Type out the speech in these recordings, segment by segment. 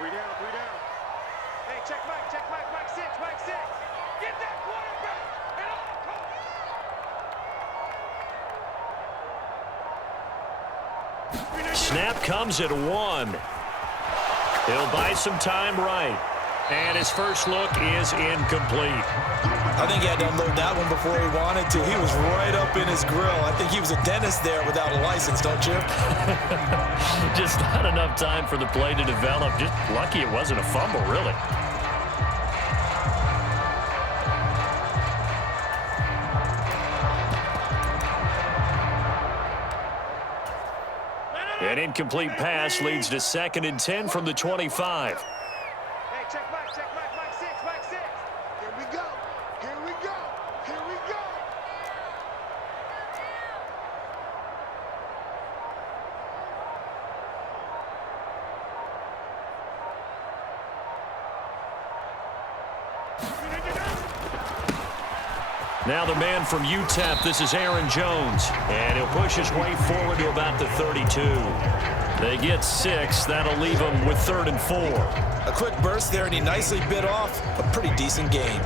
Three down, three down. Hey, check Mike 6, Mike 6. Get that quarterback and all. Snap comes at 1. He'll buy some time right. And his first look is incomplete. I think he had to unload that one before he wanted to. He was right up in his grill. I think he was a dentist there without a license, don't you? Just not enough time for the play to develop. Just lucky it wasn't a fumble, really. An incomplete pass leads to 2nd and 10 from the 25. Hey, check Mike 6, Mike 6. Here we go. Here we go. Here we go. Now the man from UTEP, this is Aaron Jones. And he'll push his way forward to about the 32. They get 6. That'll leave them with 3rd and 4. A quick burst there, and he nicely bit off a pretty decent gain.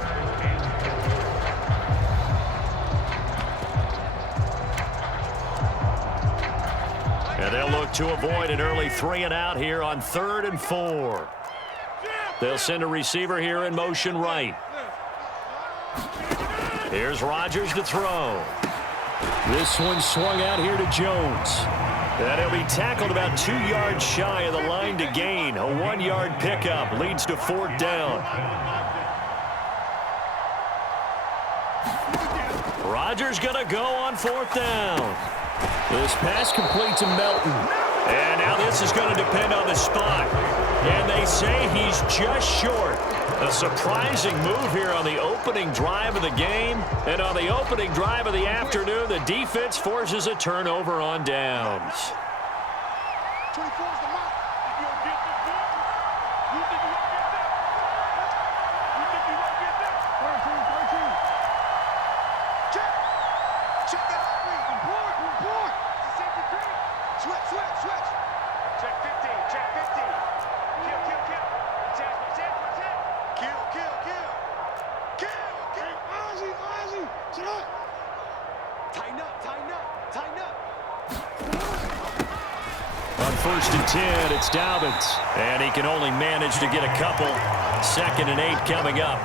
And they'll look to avoid an early 3-and-out here on 3rd and 4. They'll send a receiver here in motion right. Here's Rodgers to throw. This one swung out here to Jones. And he'll be tackled about 2 yards shy of the line to gain. A 1-yard pickup leads to 4th down. Rodgers going to go on 4th down. This pass complete to Melton. And now this is going to depend on the spot. And they say he's just short. A surprising move here on the opening drive of the game. And on the opening drive of the afternoon, the defense forces a turnover on downs. 24 is the mark. You don't get this, boy. You think you won't get that? You think you won't get that? 13. Check. Check that out, please. Report. Safety green. Switch. Check 50, check 50. Kill. Ozzy. Sit up. Tighten up. On 1st and 10, it's Dobbins. And he can only manage to get a couple. 2nd and 8 coming up.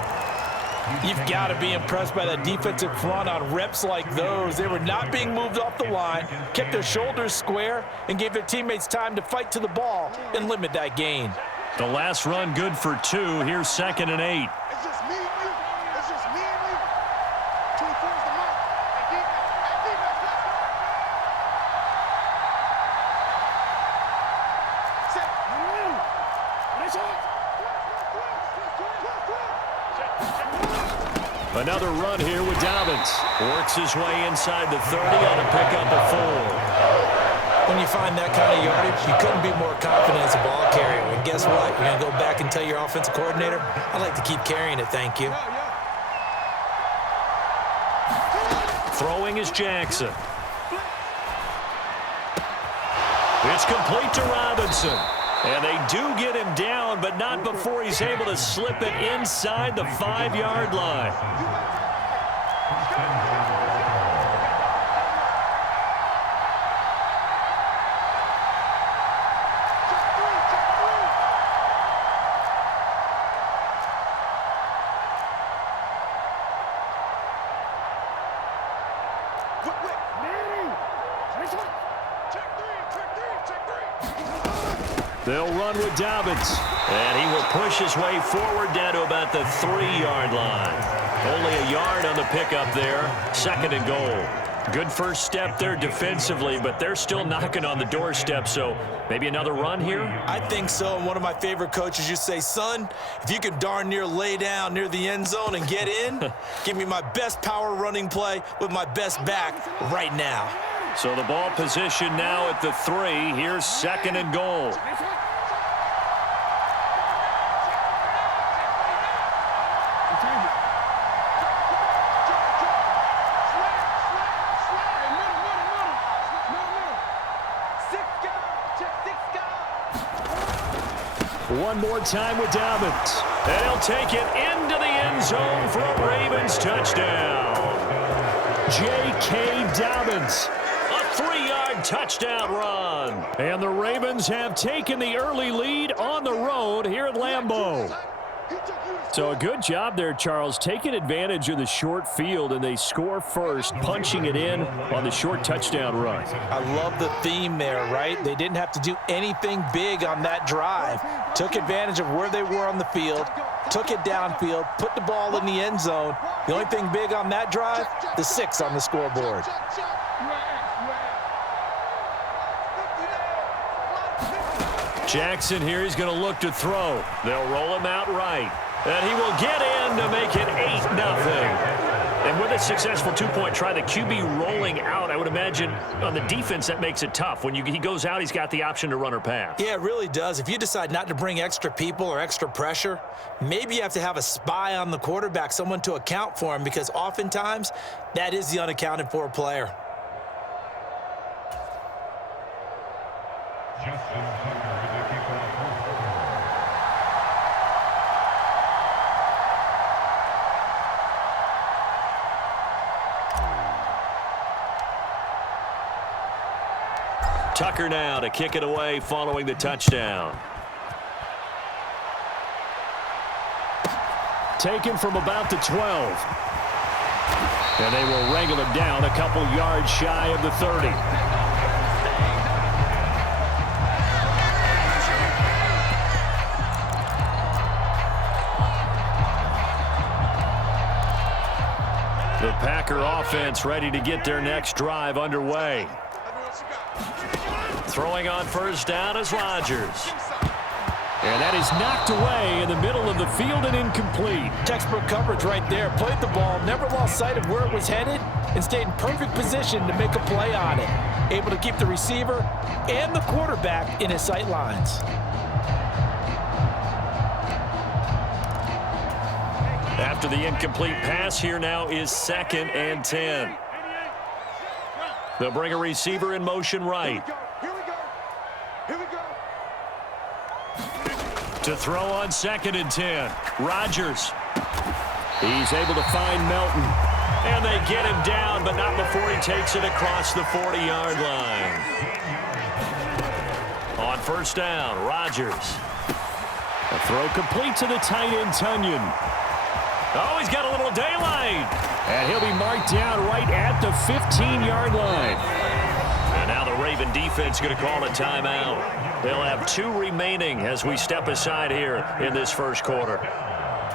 You've got to be impressed by that defensive front on reps like those. They were not being moved off the line, kept their shoulders square, and gave their teammates time to fight to the ball and limit that gain. The last run good for 2. Here's 2nd and 8. It's just me and you. 24 is the mark. Hey, defense, let's go. Set. Nice shot. Another run here with Dobbins. Works his way inside the 30 on a pickup of 4. When you find that kind of yardage, you couldn't be more confident as a ball carrier. And guess what? You're going to go back and tell your offensive coordinator, I'd like to keep carrying it, thank you. Throwing is Jackson. It's complete to Robinson. And they do get him down, but not before he's able to slip it inside the 5-yard line. They'll run with Dobbins. And he will push his way forward down to about the 3-yard line. Only a yard on the pickup there. 2nd and goal. Good first step there defensively, but they're still knocking on the doorstep, so maybe another run here? I think so, and one of my favorite coaches used to say, son, if you can darn near lay down near the end zone and get in, give me my best power running play with my best back right now. So the ball position now at the 3. Here's 2nd and goal. One more time with Dobbins. And he'll take it into the end zone for a Ravens touchdown. J.K. Dobbins. A 3-yard touchdown run. And the Ravens have taken the early lead on the road here at Lambeau. So a good job there, Charles, taking advantage of the short field, and they score first, punching it in on the short touchdown run. I love the theme there, right? They didn't have to do anything big on that drive. Took advantage of where they were on the field, took it downfield, put the ball in the end zone. The only thing big on that drive, the 6 on the scoreboard. Jackson here, he's going to look to throw. They'll roll him out right. And he will get in to make it 8-0. And with a successful two-point try, the QB rolling out, I would imagine on the defense that makes it tough. When he goes out, he's got the option to run or pass. Yeah, it really does. If you decide not to bring extra people or extra pressure, maybe you have to have a spy on the quarterback, someone to account for him, because oftentimes that is the unaccounted for player. Tucker now to kick it away following the touchdown. Taken from about the 12. And they will wrangle him down a couple yards shy of the 30. The Packer offense ready to get their next drive underway. Throwing on first down is Rodgers. And that is knocked away in the middle of the field and incomplete. Textbook coverage right there. Played the ball, never lost sight of where it was headed, and stayed in perfect position to make a play on it. Able to keep the receiver and the quarterback in his sight lines. After the incomplete pass, here now is 2nd and 10. They'll bring a receiver in motion right. To throw on 2nd and 10. Rodgers. He's able to find Melton. And they get him down, but not before he takes it across the 40-yard line. On first down, Rodgers. A throw complete to the tight end, Tunyon. Oh, he's got a little daylight. And he'll be marked down right at the 15-yard line. And now the Raven defense going to call a timeout. They'll have 2 remaining as we step aside here in this first quarter.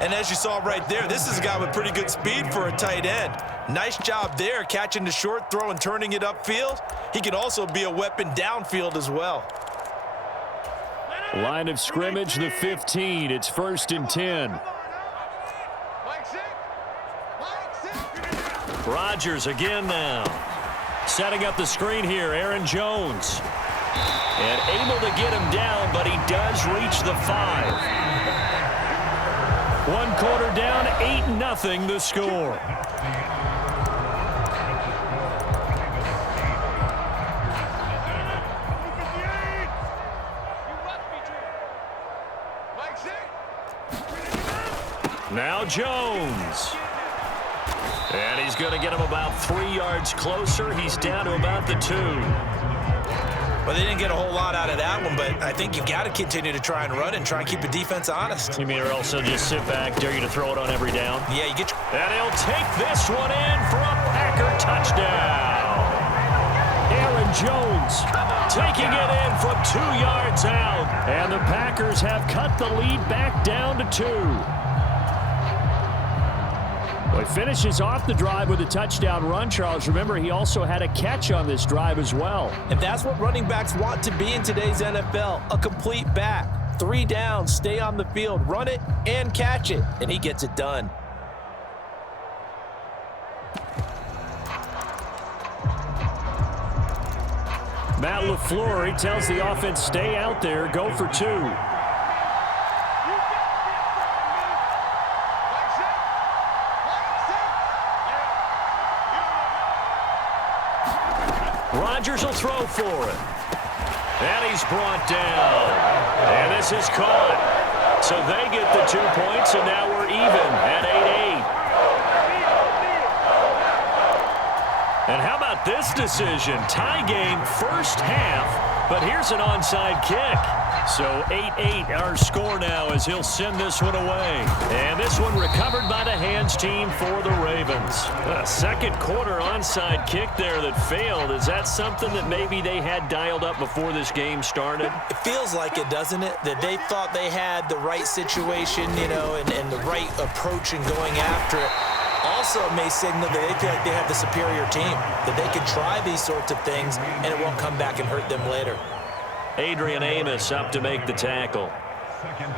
And as you saw right there, this is a guy with pretty good speed for a tight end. Nice job there, catching the short throw and turning it upfield. He can also be a weapon downfield as well. Line of scrimmage, the 15. It's 1st and 10. Rodgers again now. Setting up the screen here, Aaron Jones. And able to get him down, but he does reach the 5. 1 quarter down, 8-0 the score. Now Jones. And he's going to get him about 3 yards closer. He's down to about the 2. Well, they didn't get a whole lot out of that one, but I think you've got to continue to try and run and try and keep the defense honest. You mean or also just sit back, dare you to throw it on every down? Yeah, you get your... And he'll take this one in for a Packer touchdown. Aaron Jones taking it in from 2 yards out. And the Packers have cut the lead back down to 2. Well, he finishes off the drive with a touchdown run, Charles. Remember, he also had a catch on this drive as well. And that's what running backs want to be in today's NFL, a complete back. 3 downs, stay on the field, run it, and catch it. And he gets it done. Matt LaFleur, he tells the offense, stay out there, go for 2. Rodgers will throw for it. And he's brought down. And this is caught. So they get the 2 points, and now we're even at 8-8. And how about this decision? Tie game first half, but here's an onside kick. So 8-8 our score now as he'll send this one away. And this one recovered by the hands team for the Ravens. A second quarter onside kick there that failed. Is that something that maybe they had dialed up before this game started? It feels like it, doesn't it? That they thought they had the right situation, you know, and the right approach in going after it. Also, it may signal that they feel like they have the superior team, that they can try these sorts of things and it won't come back and hurt them later. Adrian Amos up to make the tackle.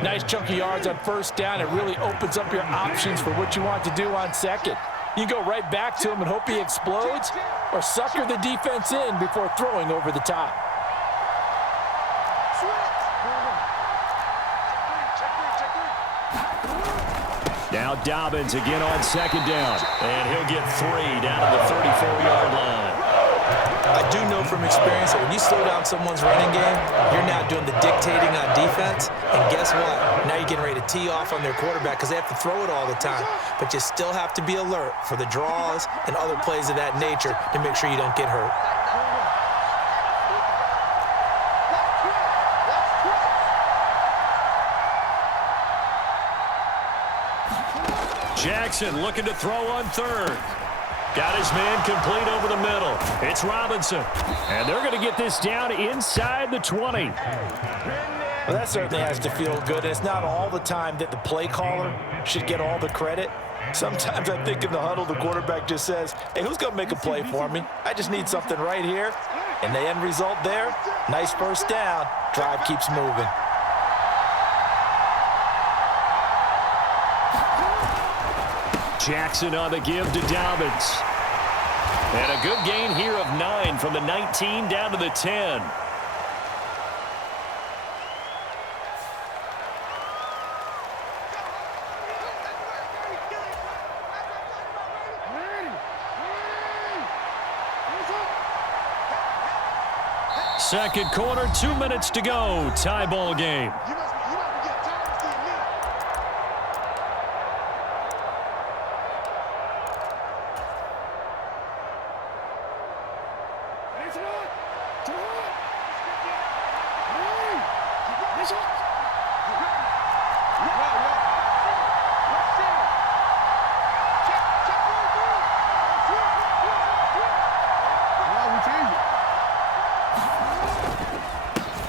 Nice chunk of yards on first down. It really opens up your options for what you want to do on second. You go right back to him and hope he explodes, or sucker the defense in before throwing over the top. Now Dobbins again on second down. And he'll get 3 down to the 34-yard line. I do know from experience that when you slow down someone's running game, you're now doing the dictating on defense. And guess what? Now you're getting ready to tee off on their quarterback because they have to throw it all the time. But you still have to be alert for the draws and other plays of that nature to make sure you don't get hurt. Jackson looking to throw on third. Got his man complete over the middle. It's Robinson. And they're going to get this down inside the 20. Well, that certainly has to feel good. And it's not all the time that the play caller should get all the credit. Sometimes I think in the huddle, the quarterback just says, hey, who's going to make a play for me? I just need something right here. And the end result there, nice first down. Drive keeps moving. Jackson on the give to Dobbins. And a good gain here of 9 from the 19 down to the 10. Second quarter, 2 minutes to go. Tie ball game.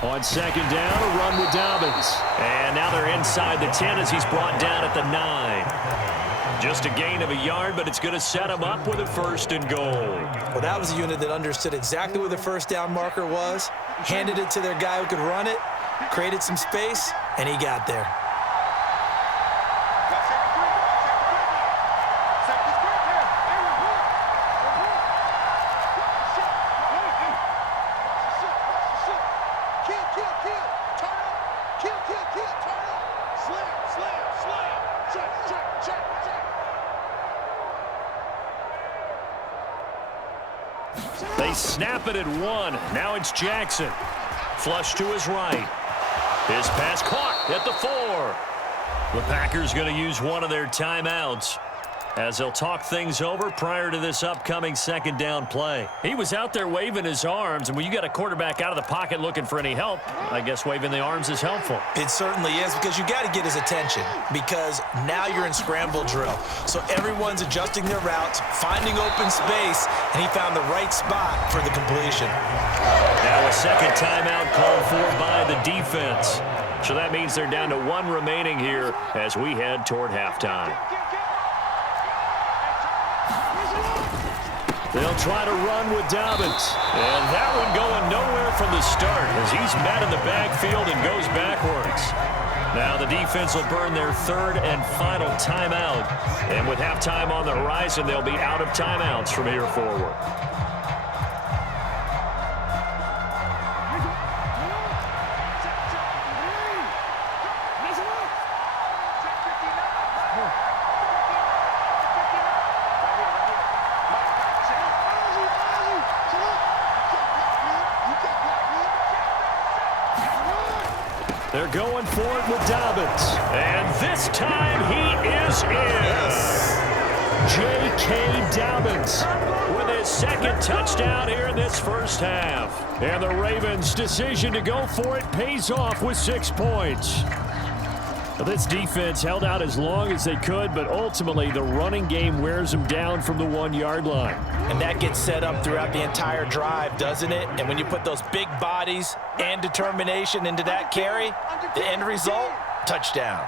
On second down, a run with Dobbins. And now they're inside the 10 as he's brought down at the 9. Just a gain of a yard, but it's going to set him up with a first and goal. Well, that was a unit that understood exactly where the first down marker was, handed it to their guy who could run it, created some space, and he got there. They snap it at 1. Now it's Jackson. Flush to his right. His pass caught at the 4. The Packers going to use one of their timeouts as they'll talk things over prior to this upcoming second down play. He was out there waving his arms, and when you got a quarterback out of the pocket looking for any help, I guess waving the arms is helpful. It certainly is, because you got to get his attention, because now you're in scramble drill. So everyone's adjusting their routes, finding open space, and he found the right spot for the completion. Now a second timeout called for by the defense. So that means they're down to 1 remaining here as we head toward halftime. They'll try to run with Dobbins. And that one going nowhere from the start as he's met in the backfield and goes backwards. Now the defense will burn their 3rd and final timeout. And with halftime on the horizon, they'll be out of timeouts from here forward. They're going for it with Dobbins. And this time he is in. J.K. Dobbins with his second touchdown here in this first half. And the Ravens' decision to go for it pays off with 6 points. This defense held out as long as they could, but ultimately the running game wears them down from the 1-yard line. And that gets set up throughout the entire drive, doesn't it? And when you put those big bodies and determination into that carry, the end result, touchdown.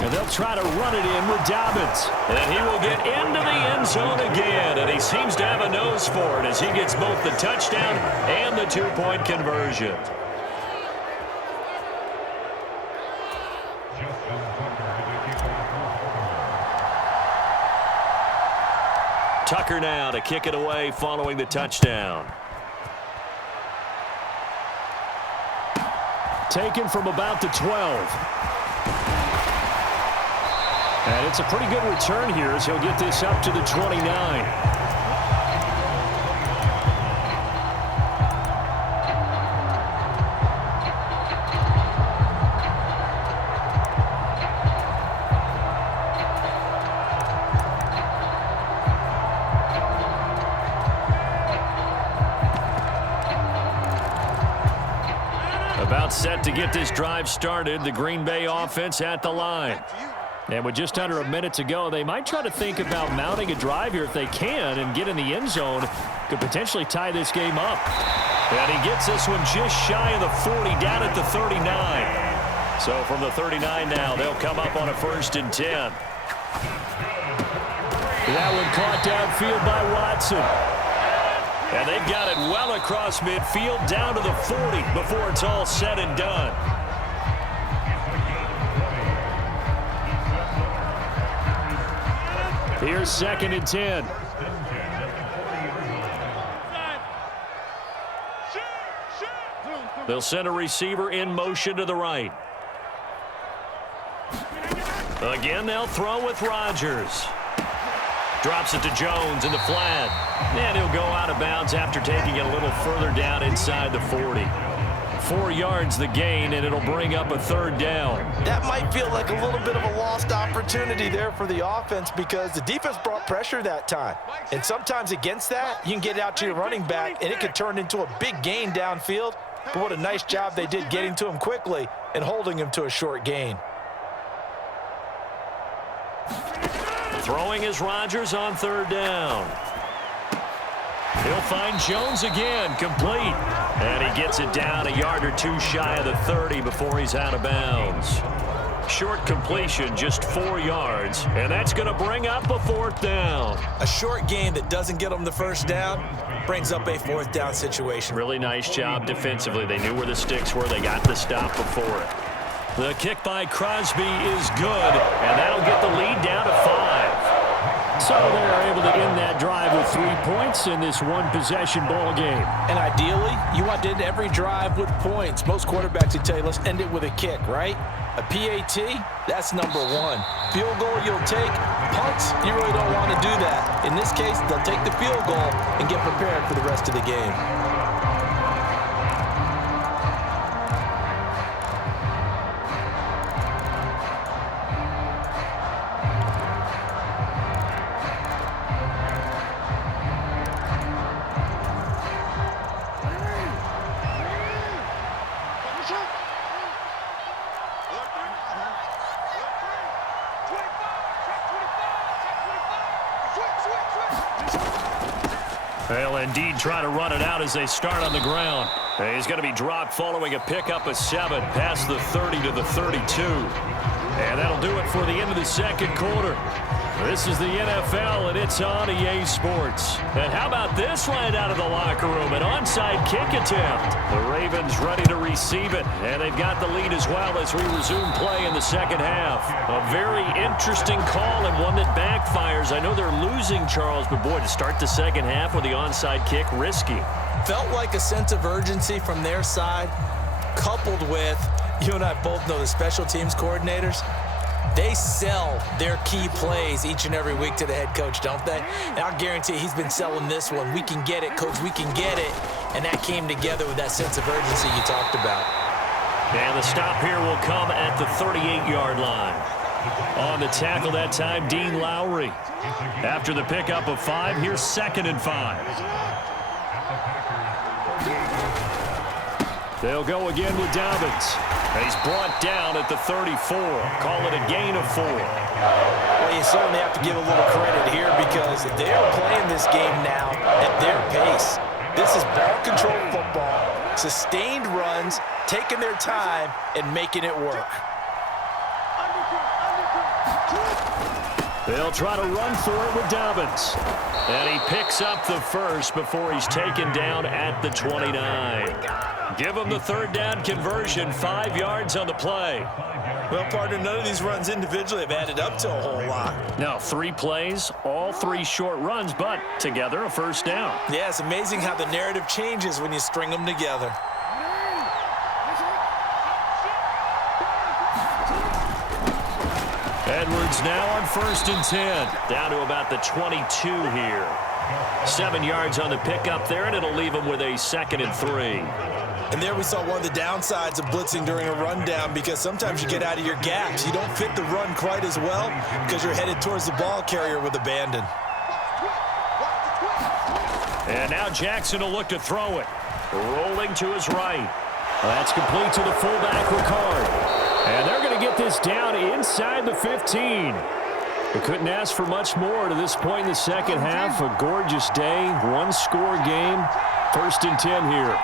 And they'll try to run it in with Dobbins. And he will get into the end zone again. And he seems to have a nose for it as he gets both the touchdown and the 2-point conversion. Tucker now to kick it away following the touchdown. Taken from about the 12. And it's a pretty good return here as he'll get this up to the 29. About set to get this drive started, the Green Bay offense at the line. And with just under a minute to go, they might try to think about mounting a drive here if they can and get in the end zone. Could potentially tie this game up. And he gets this one just shy of the 40 down at the 39. So from the 39 now, they'll come up on a 1st and 10. That one caught downfield by Watson. And they've got it well across midfield down to the 40 before it's all said and done. Here's 2nd and 10. They'll send a receiver in motion to the right. Again, they'll throw with Rodgers. Drops it to Jones in the flat. And he'll go out of bounds after taking it a little further down inside the 40. 4 yards the gain, and it'll bring up a 3rd down. That might feel like a little bit of a lost opportunity there for the offense because the defense brought pressure that time. And sometimes against that, you can get out to your running back, and it could turn into a big gain downfield. But what a nice job they did getting to him quickly and holding him to a short gain. Throwing is Rodgers on 3rd down. He'll find Jones again, complete. And he gets it down a yard or 2 shy of the 30 before he's out of bounds. Short completion, just 4 yards. And that's going to bring up a 4th down. A short gain that doesn't get them the 1st down brings up a 4th down situation. Really nice job defensively. They knew where the sticks were. They got the stop before it. The kick by Crosby is good, and that'll get the lead down to 5. So they're able to end that drive with 3 points in this one-possession ball game. And ideally, you want to end every drive with points. Most quarterbacks would tell you, let's end it with a kick, right? A PAT, that's number 1. Field goal you'll take. Punts, you really don't want to do that. In this case, they'll take the field goal and get prepared for the rest of the game. They'll indeed try to run it out as they start on the ground. And he's going to be dropped following a pickup of 7 past the 30 to the 32. And that'll do it for the end of the 2nd quarter. This is the NFL, and it's on EA Sports. And how about this right out of the locker room? An onside kick attempt. The Ravens ready to receive it, and they've got the lead as well as we resume play in the 2nd half. A very interesting call and one that backfires. I know they're losing, Charles, but boy, to start the 2nd half with the onside kick, risky. Felt like a sense of urgency from their side, coupled with, you and I both know the special teams coordinators. They sell their key plays each and every week to the head coach, don't they? And I'll guarantee he's been selling this one. We can get it, coach, we can get it. And that came together with that sense of urgency you talked about. And the stop here will come at the 38-yard line. On the tackle that time, Dean Lowry. After the pickup of 5, here's 2nd and 5. They'll go again with Dobbins. He's brought down at the 34. Call it a gain of 4. Well, you certainly have to give a little credit here because they are playing this game now at their pace. This is ball control football, sustained runs, taking their time and making it work. They'll try to run for it with Dobbins. And he picks up the first before he's taken down at the 29. Give him the 3rd down conversion, 5 yards on the play. Well, partner, none of these runs individually have added up to a whole lot. Now, 3 plays, all 3 short runs, but together a 1st down. Yeah, it's amazing how the narrative changes when you string them together. Edwards now on 1st and 10. Down to about the 22 here. 7 yards on the pickup there, and it'll leave him with a 2nd and 3. And there we saw one of the downsides of blitzing during a rundown because sometimes you get out of your gaps. You don't fit the run quite as well because you're headed towards the ball carrier with abandon. And now Jackson will look to throw it. Rolling to his right. That's complete to the fullback, Ricard. And they're going to get this down inside the 15. We couldn't ask for much more to this point in the second half. A gorgeous day, 1-score game. 1st and 10 here.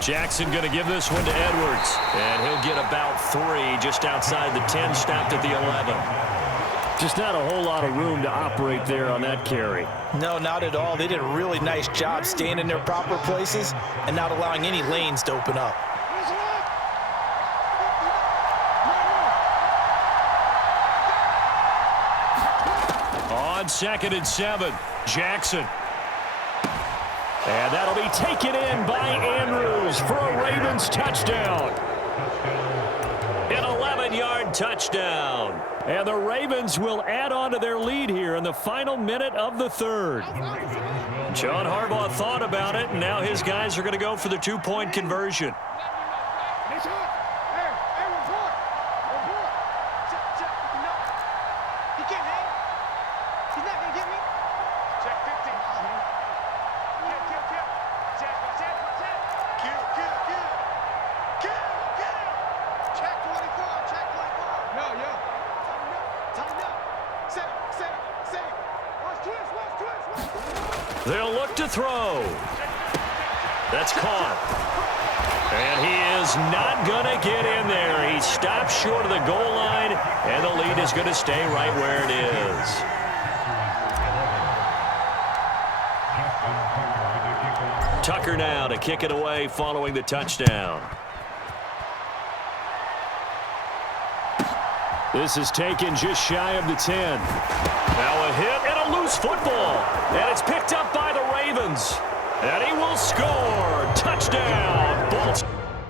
Jackson going to give this one to Edwards. And he'll get about 3 just outside the 10, stopped at the 11. Just not a whole lot of room to operate there on that carry. No, not at all. They did a really nice job staying in their proper places and not allowing any lanes to open up. On 2nd and 7, Jackson. And that'll be taken in by Andrews for a Ravens touchdown. An 11-yard touchdown. And the Ravens will add on to their lead here in the final minute of the 3rd. John Harbaugh thought about it, and now his guys are going to go for the 2-point conversion. They'll look to throw. That's caught. And he is not going to get in there. He stops short of the goal line, and the lead is going to stay right where it is. Tucker now to kick it away following the touchdown. This is taken just shy of the 10. Now a hit and a loose football. And it's picked up by the Ravens. And he will score. Touchdown, Baltimore.